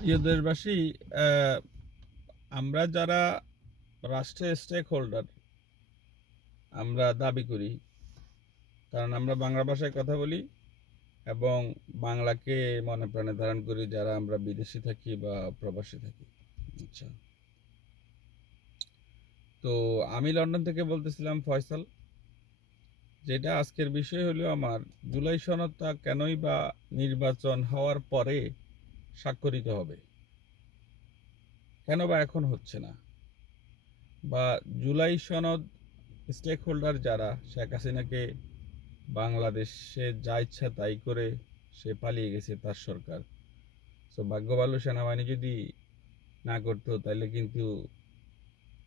প্রিয় দেশবাসী, আহ, আমরা যারা রাষ্ট্রের স্টেক হোল্ডার আমরা দাবি করি, কারণ আমরা বাংলা ভাষায় কথা বলি এবং বাংলাকে মনে প্রাণে ধারণ করি, যারা আমরা বিদেশে থাকি বা প্রবাসী থাকি। আচ্ছা, তো আমি লন্ডন থেকে বলতেছিলাম ফয়সাল। যেটা আজকের বিষয় হলো আমার জুলাই সনদটা কেনই বা নির্বাচন হওয়ার পরে স্বাক্ষরিত হবে, কেন বা এখন হচ্ছে না, বা জুলাই সনদ স্টেক হোল্ডার যারা শেখ হাসিনাকে বাংলাদেশে যা ইচ্ছা তাই করে সে পালিয়ে গেছে তার সরকার। তো ভাগ্য ভালো সেনাবাহিনী যদি না করতো তাহলে কিন্তু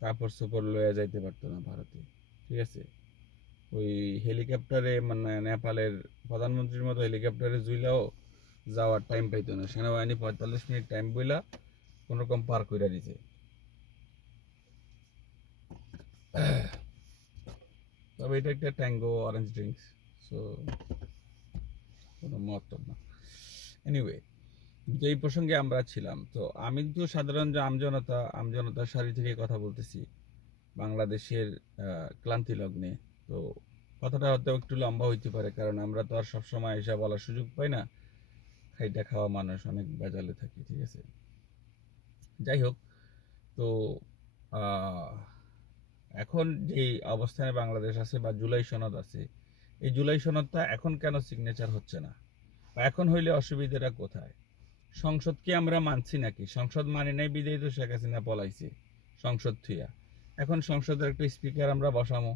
কাপড় চোপড় লয়ে যাইতে পারতো না ভারতে। ঠিক আছে, ওই হেলিকপ্টারে মানে নেপালের প্রধানমন্ত্রীর মতো হেলিকপ্টারে জুইলাও যাওয়ার টাইম পাইতো না, সেনাবাহিনী 45 মিনিট টাইম বইলা কোনোরকম পার করে দিছে। তবে এটা একটা ট্যাঙ্গো অরেঞ্জ ড্রিঙ্কস, সো কোনো মতলব না। এনিওয়ে, যেই প্রসঙ্গে আমরা ছিলাম, তো আমি তো সাধারণ যে আমজনতার সারি থেকে কথা বলতেছি বাংলাদেশের ক্লান্তি লগ্নে। তো কথাটা হয়তো একটু লম্বা হইতে পারে, কারণ আমরা তো আর সবসময় এসে বলার সুযোগ পাই না, খাইটা খাওয়া মানুষ অনেক বেজালে থাকি। ঠিক আছে, যাই হোক, তো আহ, এখন যে অবস্থানে বাংলাদেশ আছে বা জুলাই সনদ আছে, এই জুলাই সনদটা এখন কেন সিগনেচার হচ্ছে না, বা এখন হইলে অসুবিধাটা কোথায়? সংসদকে আমরা মানছি নাকি? সংসদ মানি নাই বিদায় তো শেখ হাসিনা পলাইছে সংসদ থুইয়া। এখন সংসদের একটা স্পিকার আমরা বসামো,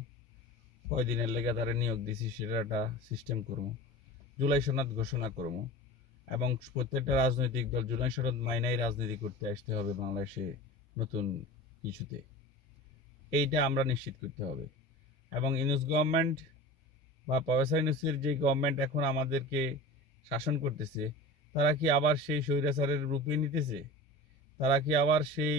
কয়দিনের লেগে তারা নিয়োগ দিছি সেটা একটা সিস্টেম করবো, জুলাই সনদ ঘোষণা করবো, এবং প্রত্যেকটা রাজনৈতিক দল জুলাই সনদ মাইনাই রাজনীতি করতে আসতে হবে বাংলাদেশে নতুন কিছুতে। এইটা আমরা নিশ্চিত করতে হবে। এবং ইউনুস গভর্নমেন্ট বা প্রফেসর ইউনুসের যে গভর্নমেন্ট এখন আমাদেরকে শাসন করতেছে, তারা কি আবার সেই স্বৈরাচারের রূপে নিতেছে? তারা কি আবার সেই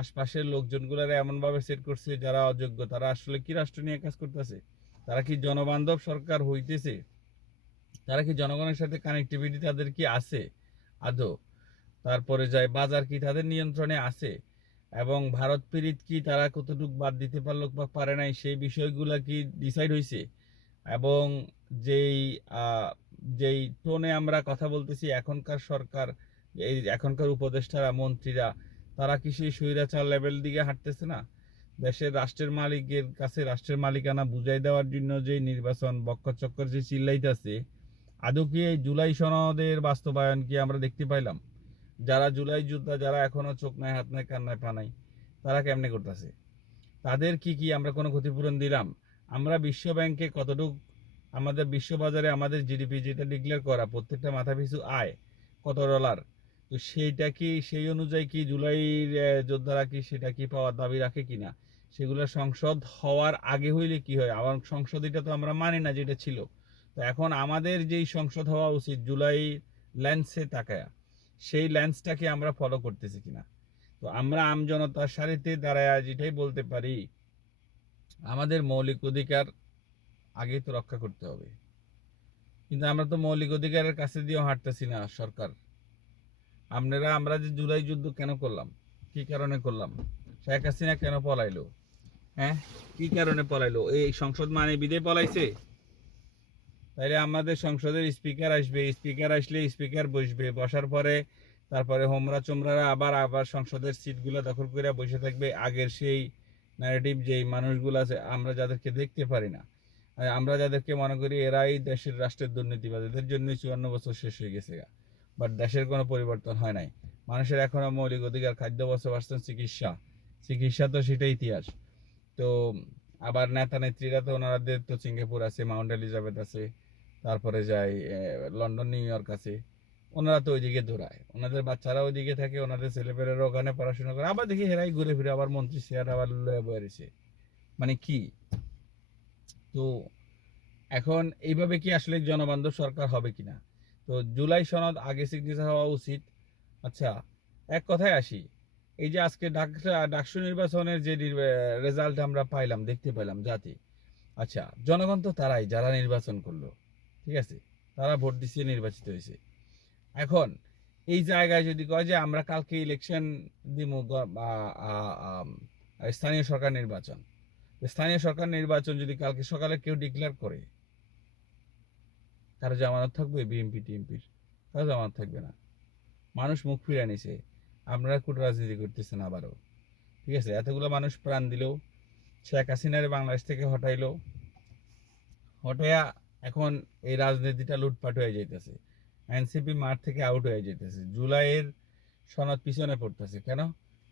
আশপাশের লোকজনগুলারে এমনভাবে সেট করছে যারা অযোগ্য? তারা আসলে কি রাষ্ট্র নিয়ে কাজ করতেছে? তারা কি জনবান্ধব সরকার হইতেছে? তারা কি জনগণের সাথে কানেক্টিভিটি তাদের কি আছে আদৌ? তারপরে যায় বাজার কি তাদের নিয়ন্ত্রণে আছে? এবং ভারত পীড়িত কি তারা কতটুকু বাদ দিতে পারলো বা পারে নাই, সেই বিষয়গুলো কি ডিসাইড হয়েছে? এবং যেই আহ, যেই টোনে আমরা কথা বলতেছি এখনকার সরকার, এই এখনকার উপদেষ্টারা মন্ত্রীরা, তারা কি সেই স্বৈরাচার লেভেল দিকে হাঁটতেছে না? দেশের রাষ্ট্রের মালিকের কাছে রাষ্ট্রের মালিকানা বুঝাই দেওয়ার জন্য যে নির্বাচন বক্কর যে চিল্লাইতেছে, আদৌ কি এই জুলাই সনদের বাস্তবায়ন কি আমরা দেখতে পাইলাম? যারা জুলাই যোদ্ধা, যারা এখনো চোখ নাই হাত নাই কান নাই পা নাই, তারা কেমনে করতেছে? তাদের কি কি আমরা কোনো ক্ষতিপূরণ দিলাম? আমরা বিশ্ব ব্যাংকে কতটুক, আমাদের বিশ্ববাজারে আমাদের জিডিপি যেটা ডিক্লেয়ার করা প্রত্যেকটা মাথা পিছু আয় কত ডলার, তো সেইটা কি সেই অনুযায়ী কি জুলাইয়ের যোদ্ধারা কি সেটা কি পাওয়ার দাবি রাখে কিনা? সেগুলো সংসদ হওয়ার আগে হইলে কি হয়? আমার সংসদ এটা তো আমরা মানি না যেটা ছিল। তো এখন আমাদের যেই সংসদ হওয়া উচিত জুলাই ল্যান্সে তাকায়া, সেই ল্যান্সটাকে আমরা ফলো করতেছি কিনা? তো আমরা আমজনতার সারিতে দাঁড়ায় যেটাই বলতে পারি, আমাদের মৌলিক অধিকার আগে তো রক্ষা করতে হবে। কিন্তু আমরা তো মৌলিক অধিকারের কাছে দিয়েও হাঁটতেছি না সরকার। আমরা যে জুলাই যুদ্ধ কেন করলাম, কি কারণে করলাম? শেখ হাসিনা কেন পলাইলো? হ্যাঁ, কি কারণে পলাইলো? এই সংসদ মানে বিদে পলাইছে? তাইলে আমাদের সংসদের স্পিকার আসবে, স্পিকার আসলে স্পিকার বসবে, বসার পরে তারপরে হোমরা চোমরারা আবার আবার সংসদের সিটগুলো দখল করে বসে থাকবে। আগের সেই ন্যারেটিভ যেই মানুষগুলো আছে আমরা যাদেরকে দেখতে পারি না, আর আমরা যাদেরকে মনে করি এরাই দেশের রাষ্ট্রের দুর্নীতিবাদ, এদের জন্যই 54 বছর শেষ হয়ে গেছে। বাট দেশের কোনো পরিবর্তন হয় নাই। মানুষের এখনো মৌলিক অধিকার, খাদ্য, বস্ত্র, বাসস্থান, চিকিৎসা, চিকিৎসা তো সেটাই ইতিহাস। তো আবার নেতা নেত্রীরা তো ওনাদের তো সিঙ্গাপুর আছে, মাউন্ট এলিজাবেথ আছে, তারপরে যায় লন্ডন নিউ ইয়র্ক আছে, ওনারা তো ওইদিকে দৌড়ায়, ওনাদের বাচ্চারা ওইদিকে থাকে, ওনাদের ছেলেপেলেরা ওখানে পড়াশোনা করে, আবার দেখি হেরাই ঘুরে ফিরে আবার মন্ত্রী চেয়ার আবার লয়ে বয়ে রয়েছে। মানে কি? তো এখন এইভাবে কি আসলে জনবান্ধব সরকার হবে কিনা? তো জুলাই সনদ আগে সিগনেচার হওয়া উচিত। আচ্ছা, এক কথায় আসি, এই যে আজকে ডাকসু নির্বাচনের যে রেজাল্ট আমরা পাইলাম, দেখতে পেলাম জাতি, আচ্ছা জনগণ তো তারাই যারা নির্বাচন করলো, ঠিক আছে, তারা ভোট দিচ্ছে নির্বাচিত হয়েছে। এখন এই জায়গায় যদি কয় যে আমরা কালকে ইলেকশন দিব স্থানীয় সরকার নির্বাচন, স্থানীয় সরকার নির্বাচন যদি কালকে সকালে কেউ ডিক্লেয়ার করে, কারো জামানত থাকবে? বিএনপি টিএমপির কারো জামানত থাকবে না। মানুষ মুখ ফিরে নিছে, আপনারা কূট রাজনীতি করতেছেন আবারও। ঠিক আছে, এতগুলো মানুষ প্রাণ দিল, শেখ হাসিনারে বাংলাদেশ থেকে হটাইলো, হটাইয়া এখন এই রাজনীতিটা লুটপাট হয়ে যাইতেছে। এনসিপি মাঠ থেকে আউট হয়ে যেতেছে, জুলাইয়ের সনদ পিছনে পড়তেছে। কেন?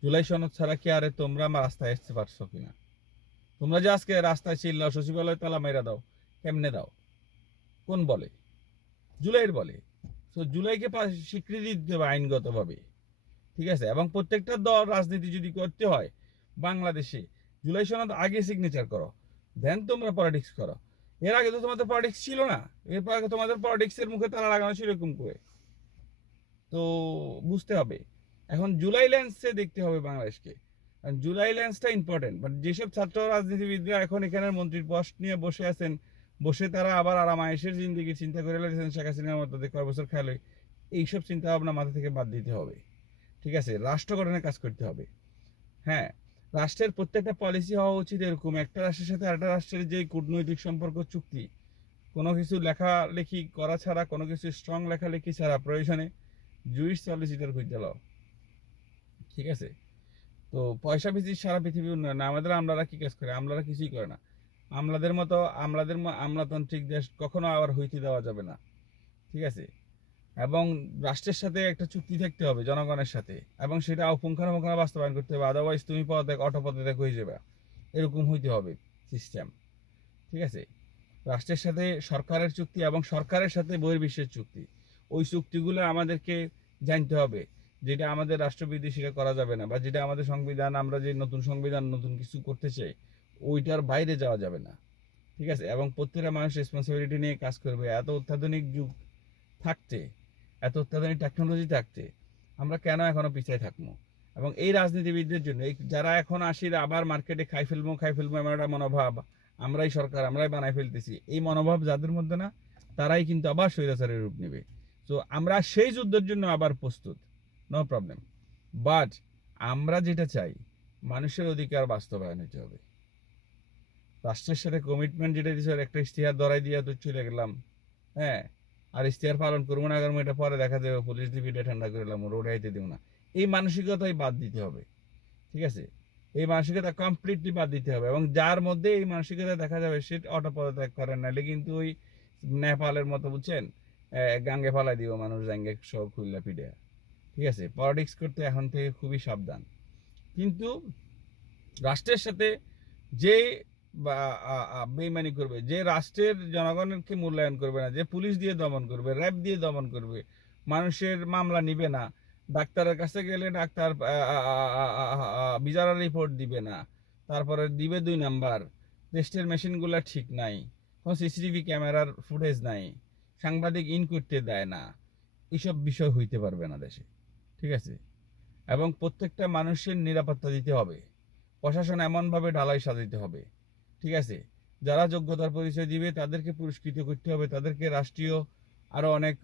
জুলাই সনদ ছাড়া কি আরে তোমরা আমার রাস্তায় আসতে পারছো কিনা? তোমরা যে আজকে রাস্তায় চিল্লাও সচিবালয় তালা মেরা দাও, কেমনে দাও? কোন বলে? জুলাইয়ের বলে। তো জুলাইকে স্বীকৃতি দিতে হবে আইনগতভাবে। ঠিক আছে, এবং প্রত্যেকটা দল রাজনীতি যদি করতে হয় বাংলাদেশে, জুলাই সনদ আগে সিগনেচার করো, দেন তোমরা পলিটিক্স করো। এর আগে তো তোমাদের পলিটিক্স ছিল না, এরপর আগে তোমাদের পলিটিক্সের মুখে তালা লাগানো ছিল এরকম করে। তো বুঝতে হবে, এখন জুলাই ল্যান্সে দেখতে হবে বাংলাদেশকে। জুলাই ল্যান্সটা ইম্পর্টেন্ট, বাট যেসব ছাত্র রাজনীতিবিদরা এখন এখানের মন্ত্রীর পোস্ট নিয়ে বসে আছেন, বসে তারা আবার আরামায়েশের জিন্দিগি চিন্তা করে লেগেছেন শেখ হাসিনার মতো কয় বছর খেলে, এইসব চিন্তা ভাবনা মাথা থেকে বাদ দিতে হবে। ঠিক আছে, রাষ্ট্র গঠনের কাজ করতে হবে। হ্যাঁ, রাষ্ট্রের প্রত্যেকটা পলিসি হওয়া উচিত এরকম, একটা রাষ্ট্রের সাথে আরেকটা রাষ্ট্রের যে কূটনৈতিক সম্পর্ক চুক্তি, কোনো কিছু লেখালেখি করা ছাড়া, কোনো কিছু স্ট্রং লেখালেখি ছাড়া প্রয়োজনে জুইস সলিসিটার খুঁজতে লাও। ঠিক আছে, তো পয়সা বেশি সারা পৃথিবী উন্নয়ন না। আমাদের আমলারা কি কাজ করে? আমলারা কিছুই করে না। আমলাতান্ত্রিক দেশ কখনো আবার হইতে দেওয়া যাবে না। ঠিক আছে, এবং রাষ্ট্রের সাথে একটা চুক্তি থাকতে হবে জনগণের সাথে, এবং সেটা পুঙ্খানুপুঙ্খানু বাস্তবায়ন করতে হবে। আদারওয়াইজ তুমি অটোপদে হয়ে যাবে, এরকম হইতে হবে সিস্টেম। ঠিক আছে, রাষ্ট্রের সাথে সরকারের চুক্তি এবং সরকারের সাথে বহির্বিশ্বের চুক্তি, ওই চুক্তিগুলো আমাদেরকে জানতে হবে। যেটা আমাদের রাষ্ট্রবিধি সেটা করা যাবে না, বা যেটা আমাদের সংবিধান, আমরা যে নতুন সংবিধান নতুন কিছু করতে চাই, ওইটার বাইরে যাওয়া যাবে না। ঠিক আছে, এবং প্রত্যেকটা মানুষ রেসপন্সিবিলিটি নিয়ে কাজ করবে। এত অত্যাধুনিক যুগ থাকতে, এত অত্যাধুনিক টেকনোলজি থাকতে আমরা কেন এখনো পিছিয়ে থাকবো? এবং এই রাজনীতিবিদদের জন্য, এই যারা এখন আসির আবার মার্কেটে খাই ফেলবো এমন একটা মনোভাব, আমরাই সরকার, আমরাই বানাই ফেলতেছি, এই মনোভাব যাদের মধ্যে না, তারাই কিন্তু আবার স্বৈরাচারের রূপ নেবে। তো আমরা সেই যুদ্ধের জন্য আবার প্রস্তুত, নো প্রবলেম। বাট আমরা যেটা চাই, মানুষের অধিকার বাস্তবায়ন হতে হবে। রাষ্ট্রের সাথে কমিটমেন্ট যেটা দিচ্ছে, একটা ইশতেহার ধরাই দিয়ে তো চলে গেলাম। হ্যাঁ, আর ইশতেহার পালন করবো না করবো এটা পরে দেখা যাবে, পুলিশ দিয়ে পিঠে ঠান্ডা করে এলাম, রোডে আইতে দিব না। এই মানসিকতাই বাদ দিতে হবে। ঠিক আছে, এই মানসিকতা কমপ্লিটলি বাদ দিতে হবে, এবং যার মধ্যে এই মানসিকতা দেখা যাবে সে অটো পদত্যাগ করেন, নাহলে কিন্তু ওই নেপালের মতো বুঝছেন, গাঙ্গে ফালাই দিব মানুষ, গাঙ্গে সব খুললা পিঠে। ঠিক আছে, পলিটিক্স করতে এখন থেকে খুবই সাবধান। কিন্তু রাষ্ট্রের সাথে যে বেইমানি করবে, যে রাষ্ট্রের জনগণকে মূল্যায়ন করবে না, যে পুলিশ দিয়ে দমন করবে, র্যাব দিয়ে দমন করবে, মানুষের মামলা নিবে না, ডাক্তারের কাছে গেলে ডাক্তার বিচারের রিপোর্ট দিবে না, তারপরে দিবে 2 নাম্বার, টেস্টের মেশিনগুলো ঠিক নাই, কোনো সিসিটিভি ক্যামেরার ফুটেজ নাই, সাংবাদিক ইন করতে দেয় না, এইসব বিষয় হইতে পারবে না দেশে। ঠিক আছে, এবং প্রত্যেকটা মানুষের নিরাপত্তা দিতে হবে, প্রশাসন এমনভাবে ঢালাই সাজাইতে হবে। ঠিক আছে, যারা যোগ্যতার পরিচয় দিবে তাদেরকে পুরস্কৃত করতে হবে, তাদেরকে রাষ্ট্রীয় আরও অনেক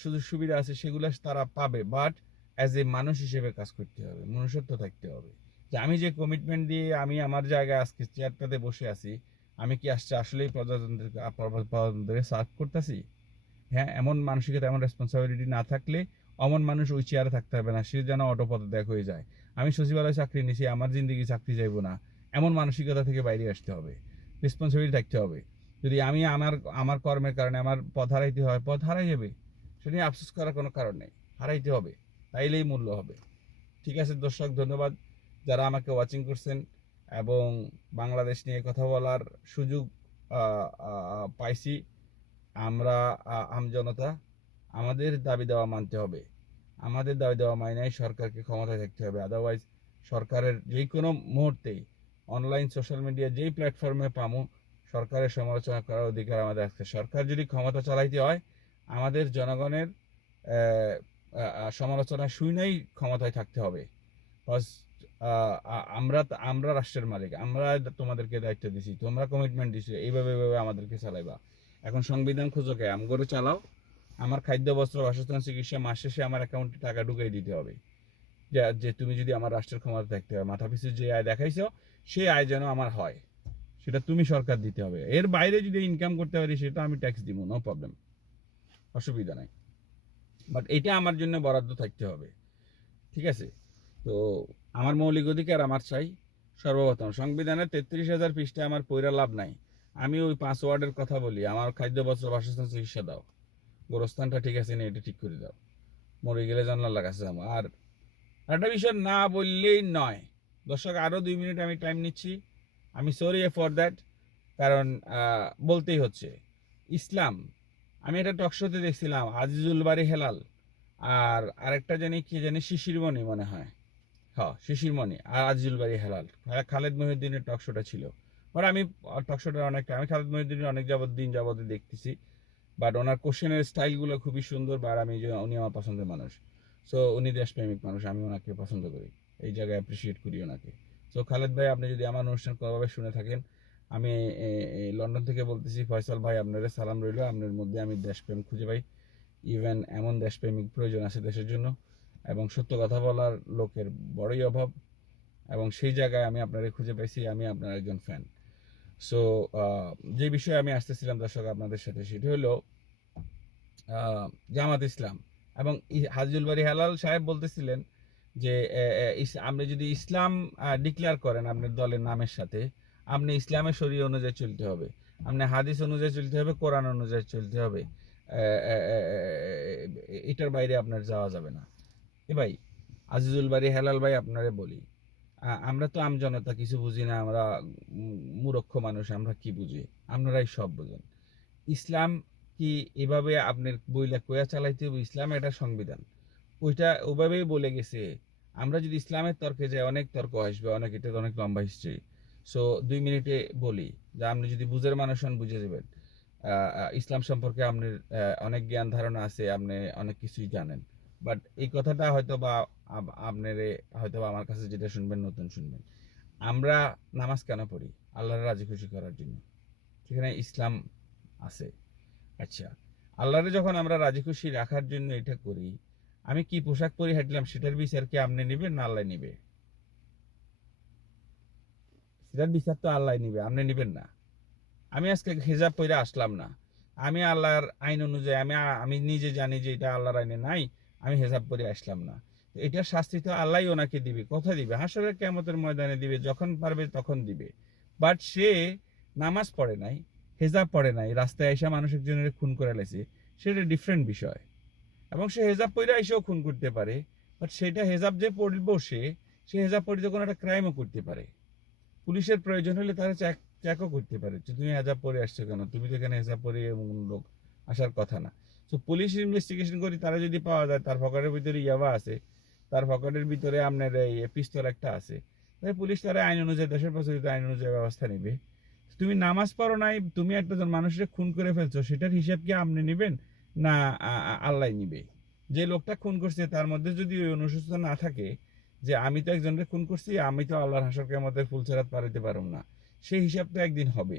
সুযোগ সুবিধা আছে সেগুলো তারা পাবে, বাট অ্যাজ এ মানুষ হিসেবে কাজ করতে হবে, মনুষ্যত্ব থাকতে হবে। যে আমি যে কমিটমেন্ট দিয়ে আমি আমার জায়গায় আজকে চেয়ারটাতে বসে আছি, আমি কি আসলেই প্রজাতন্ত্রকে সার্ভ করতেছি? হ্যাঁ, এমন মানসিকতা, এমন রেসপন্সিবিলিটি না থাকলে অমন মানুষ ওই চেয়ারে থাকতে হবে না, সে যেন অটোপদত্যাগ হয়ে যায়। আমি সচিবালয়ে চাকরি নিছি, আমার জিন্দগি চাকরি যাইব না, এমন মানসিকতা থেকে বাইরে আসতে হবে, রেসপন্সিবিলিটি থাকতে হবে। যদি আমি আমার আমার কর্মের কারণে আমার পথ হারাইতে হয়, পথ হারাই যাবে, সেটা নিয়ে আফসোস করার কোনো কারণ নেই, হারাইতে হবে, তাইলেই মূল্য হবে। ঠিক আছে দর্শক, ধন্যবাদ যারা আমাকে ওয়াচিং করছেন এবং বাংলাদেশ নিয়ে কথা বলার সুযোগ পাইছি। আমরা আমজনতা, আমাদের দাবি দেওয়া মানতে হবে, আমাদের দাবি দেওয়া মাইনাই সরকারকে ক্ষমতায় থাকতে হবে। আদারওয়াইজ সরকারের যে কোনো মুহূর্তেই অনলাইন সোশ্যাল মিডিয়া যেই প্ল্যাটফর্মে পামো, সরকারের সমালোচনা করার অধিকার আমাদের আছে। সরকার যদি ক্ষমতা চালাইতে হয়, আমাদের জনগণের সমালোচনা শুনেই ক্ষমতায় থাকতে হবে। আমরা আমরা রাষ্ট্রের মালিক, আমরা তোমাদেরকে দায়িত্ব দিছি, তোমরা কমিটমেন্ট দিছো, এইভাবে আমাদেরকে চালাইবা। এখন সংবিধান খুঁজো কে, আমগরে চালাও, আমার খাদ্য, বস্ত্র, বাসস্থান, চিকিৎসা মাস শেষে আমার অ্যাকাউন্টে টাকা ঢুকিয়ে দিতে হবে। যে তুমি যদি আমার রাষ্ট্রের ক্ষমতা থাকতে হবে, মাথাপিছু যে আয় দেখাইছো সেই আয় যেন আমার হয়, সেটা তুমি সরকার দিতে হবে। এর বাইরে যদি ইনকাম করতে পারি সেটা আমি ট্যাক্স দিব, নো প্রবলেম, অসুবিধা নাই। বাট এটা আমার জন্য বরাদ্দ থাকতে হবে, ঠিক আছে? তো আমার মৌলিক অধিকার আমার চাই। সর্বপ্রথম সংবিধানের 33,000 পৃষ্ঠা আমার পইরা লাভ নাই। আমি ওই 5 ওয়ার্ডের কথা বলি, আমার খাদ্য, বস্ত্র, বাসস্থান, চিকিৎসা দাও, গোরস্থানটা ঠিক আছে না এটা ঠিক করে দাও, মরে গেলে জানলা লাগাছে আমার। আর একটা বিষয় না বললেই নয়, দর্শক আরও 2 মিনিট আমি টাইম নিচ্ছি, আমি সরি ফর দ্যাট, কারণ বলতেই হচ্ছে। ইসলাম, আমি একটা টকশোতে দেখছিলাম আজিজুল বাড়ি হেলাল আর আরেকটা জানি কি জানি শিশিরমণি মনে হয়, হ্যাঁ শিশিরমণি আর আজিজুল বাড়ি হেলাল, খালেদ মহিউদ্দিনের টকশোটা ছিল। বাট আমি টকশোটা অনেকটা, আমি খালেদ মহিউদ্দিনের অনেক দিন যাবত দেখতেছি, বাট ওনার কোশ্চেনের স্টাইলগুলো খুবই সুন্দর, বা আমি যে উনি আমার পছন্দের মানুষ, সো উনি দেশপ্রেমিক মানুষ, আমি ওনাকে পছন্দ করি, এই জায়গায় অ্যাপ্রিসিয়েট করি ওনাকে। সো খালেদ ভাই, আপনি যদি আমার অনুষ্ঠান কোনোভাবে শুনে থাকেন, আমি লন্ডন থেকে বলতেছি, ফয়সাল ভাই আপনার সালাম রইল, আপনার মধ্যে আমি দেশপ্রেম খুঁজে পাই। ইভেন এমন দেশপ্রেমিক প্রয়োজন আছে দেশের জন্য, এবং সত্য কথা বলার লোকের বড়ই অভাব, এবং সেই জায়গায় আমি আপনারে খুঁজে পাইছি, আমি আপনার একজন ফ্যান। সো যে বিষয়ে আমি আসতেছিলাম দর্শক আপনাদের সাথে, সেটি হলো জামাত ইসলাম এবং হাজিউল বাড়ি হেলাল সাহেব বলতেছিলেন যে আপনি যদি ইসলাম ডিক্লেয়ার করেন আপনার দলের নামের সাথে, আপনি ইসলামের শরীয়ত অনুযায়ী চলতে হবে, আপনি হাদিস অনুযায়ী চলতে হবে, কোরআন অনুযায়ী চলতে হবে, এটার বাইরে আপনার যাওয়া যাবে না। এ ভাই আজিজুল বাড়ি হেলাল ভাই, আপনারে বলি, আমরা তো আমজনতা কিছু বুঝি না, আমরা মূর্খ মানুষ, আমরা কি বুঝি, আপনারাই সব বুঝেন। ইসলাম কি এভাবে আপনার বইলা কোয়া চালাইতে হবে? ইসলাম এটা সংবিধান, ওইটা ওভাবেই বলে গেছে। আমরা যদি ইসলামের তর্কে যাই অনেক তর্ক আসবে, অনেক, এটা অনেক লম্বা হিস্ট্রি। সো 2 মিনিটে বলি যে আপনি যদি বুঝের মানুষ হন বুঝে যাবেন, ইসলাম সম্পর্কে আপনার অনেক জ্ঞান ধারণা আছে, আপনি অনেক কিছুই জানেন, বাট এই কথাটা হয়তো বা আপনার হয়তো বা আমার কাছে যেটা শুনবেন নতুন শুনবেন। আমরা নামাজ কেন পড়ি? আল্লাহর রাজি খুশি করার জন্য, সেখানে ইসলাম আছে। আচ্ছা, আল্লাহরে যখন আমরা রাজি খুশি রাখার জন্য এটা করি, আমি কি পোশাক পরে হাঁটলাম সেটার বিচার কি আপনি নিবেন না আল্লাহ নিবে? সেটার বিচার তো আল্লাহ নিবে, আপনি নিবেন না। আমি আজকে হিজাব পরে আসলাম না, আমি আল্লাহর আইন অনুযায়ী, আমি নিজে জানি যে এটা আল্লাহর আইনে নাই, আমি হিজাব পরে আসলাম না, এটার শাস্তি তো আল্লাহই ওনাকে দিবে। কোথায় দিবে? হাসরের কিয়ামতের ময়দানে দিবে, যখন পারবে তখন দিবে। বাট সে নামাজ পড়ে নাই, হেজাব পড়ে নাই, রাস্তায় এসে মানুষ একজনের খুন করে লেছে, সেটা ডিফারেন্ট বিষয়। এবং সে হেজাব পরে এসেও খুন করতে পারে, বাট সেটা হেজাব যে পড়ব, সে হেজাব পড়তে কোনো একটা ক্রাইমও করতে পারে। পুলিশের প্রয়োজন হলে তারা চেকও করতে পারে যে তুমি হেজাব পরে আসছো কেন, তুমি তো এখানে হেজাব পরে এমন লোক আসার কথা না। তো পুলিশ ইনভেস্টিগেশন করি, তারা যদি পাওয়া যায় তার পকেটের ভিতরে ইয়াবা আছে, তার পকেটের ভিতরে আপনার এই পিস্তল একটা আছে, তাই পুলিশ তারা আইন অনুযায়ী, দেশের প্রচলিত আইন অনুযায়ী ব্যবস্থা নেবে। তুমি নামাজ পড়ো নাই, তুমি একটা মানুষের খুন করে ফেলছো, সেটার হিসাব কি আপনি নেবেন না আল্লাহ নিবে? যে লোকটা খুন করছে তার মধ্যে যদি ওই অনুশোচনা না থাকে যে আমি তো একজনকে খুন করছি, আমি তো আল্লাহর হাসর কিয়ামতের ফুলসেরাত পারিতে পারব না, সেই হিসাব তো একদিন হবে।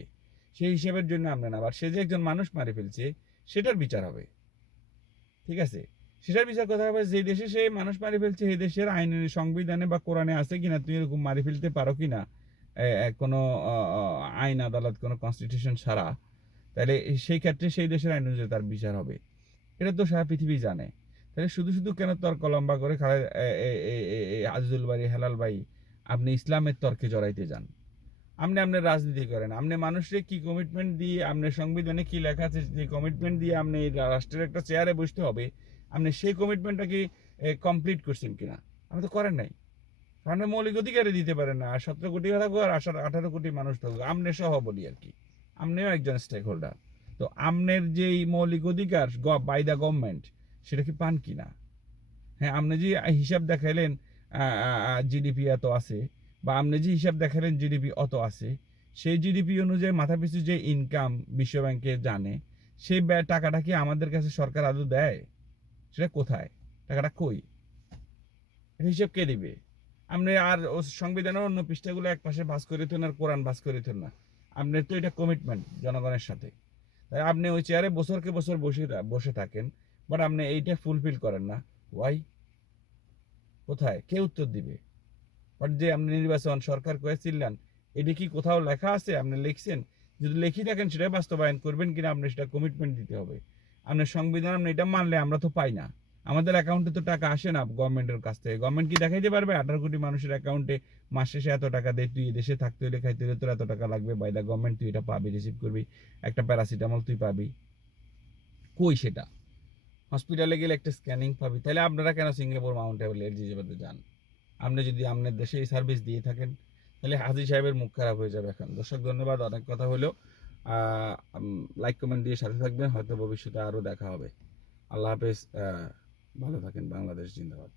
সেই হিসাবের জন্য আমরা না, আবার সে যে একজন মানুষ মারি ফেলছে সেটার বিচার হবে, ঠিক আছে? সেটার বিচার কথা হবে যে দেশে সে মানুষ মারি ফেলছে, সেই দেশের আইনের সংবিধানে বা কোরআনে আছে কিনা তুমি এরকম মারি ফেলতে পারো কিনা, কোনো আইন আদালত, কোনো কনস্টিটিউশন ছাড়া, তাহলে সেই ক্ষেত্রে সেই দেশের আইন অনুযায়ী তার বিচার হবে। এটা তো সারা পৃথিবী জানে। তাহলে শুধু শুধু কেন তর্ক লম্বা করে আজিজুল বাড়ি হেলাল ভাই আপনি ইসলামের তর্কে জড়াইতে যান? আপনি আপনার রাজনীতি করেন, আপনি মানুষের কি কমিটমেন্ট দিয়ে, আপনার সংবিধানে কি লেখা আছে যে কমিটমেন্ট দিয়ে আপনি রাষ্ট্রের একটা চেয়ারে বসতে হবে, আপনি সেই কমিটমেন্টটা কি কমপ্লিট করছেন কিনা? আপনি তো করেন নাই। আপনি মৌলিক অধিকারে দিতে পারেন না, আর 17 কোটি থাকুক আর 18 কোটি মানুষ থাকুক, আপনি সহ বলি আর কি, আপনিও একজন স্টেক হোল্ডার। তো আমনের যেই মৌলিক অধিকার বাই দ্য গভর্নমেন্ট, সেটা কি পান কিনা? হ্যাঁ, আপনি যে হিসাব দেখাইলেন জিডিপি এত আছে, বা আপনি যে হিসাব দেখালেন জিডিপি অত আছে, সেই জিডিপি অনুযায়ী মাথাপিছু যে ইনকাম বিশ্ব ব্যাংকে জানে, সেই টাকাটা কি আমাদের কাছে সরকার আদৌ দেয়? সেটা কোথায়? টাকাটা কই? হিসাব কে দিবে? আপনি আর সংবিধানের অন্য পৃষ্ঠাগুলো এক পাশে ভাস করে থুন আর কোরআন ভাস করে থুন না, আপনার তো এটা কমিটমেন্ট জনগণের সাথে। তাই আপনি ওই চেয়ারে বছরকে বছর বসে থাকেন, বাট আপনি এইটা ফুলফিল করেন না, ওয়াই? কোথায়, কে উত্তর দিবে? বাট যে আপনি নির্বাচন সরকার করে চিনলেন, এটা কি কোথাও লেখা আছে? আপনি লিখছেন? যদি লিখি থাকেন সেটা বাস্তবায়ন করবেন কিনা আপনি সেটা কমিটমেন্ট দিতে হবে। আপনার সংবিধান আপনি এটা মানলে আমরা তো পাই না, আমাদের অ্যাকাউন্টে তো টাকা আসে না গভর্নমেন্টের কাছ থেকে। গভর্নমেন্ট কি দেখাইতে পারবে 18 কোটি মানুষের অ্যাকাউন্টে মাস শেষে এত টাকা দেয়, তুই দেশে থাকতে হলে খাইতে হলে তোর এত টাকা লাগবে, বাই দ্য গভর্নমেন্ট তুই এটা পাবি, রিসিভ করবি, একটা প্যারাসিটামল তুই পাবি? কই সেটা? হসপিটালে গেলে একটা স্ক্যানিং পাবি। তাহলে আপনারা কেন সিঙ্গাপুর, মাউন্ট এভারেস্ট যেতে যান? আপনি যদি আপনার দেশে এই সার্ভিস দিয়ে থাকেন, তাহলে হাজি সাহেবের মুখ খারাপ হয়ে যাবে। এখন দর্শক ধন্যবাদ, অনেক কথা হলো। লাইক কমেন্ট দিয়ে সাথে থাকবেন, হয়তো ভবিষ্যতে আরও দেখা হবে। আল্লাহ হাফেজ, ভালো থাকেন। বাংলাদেশ জিন্দাবাদ।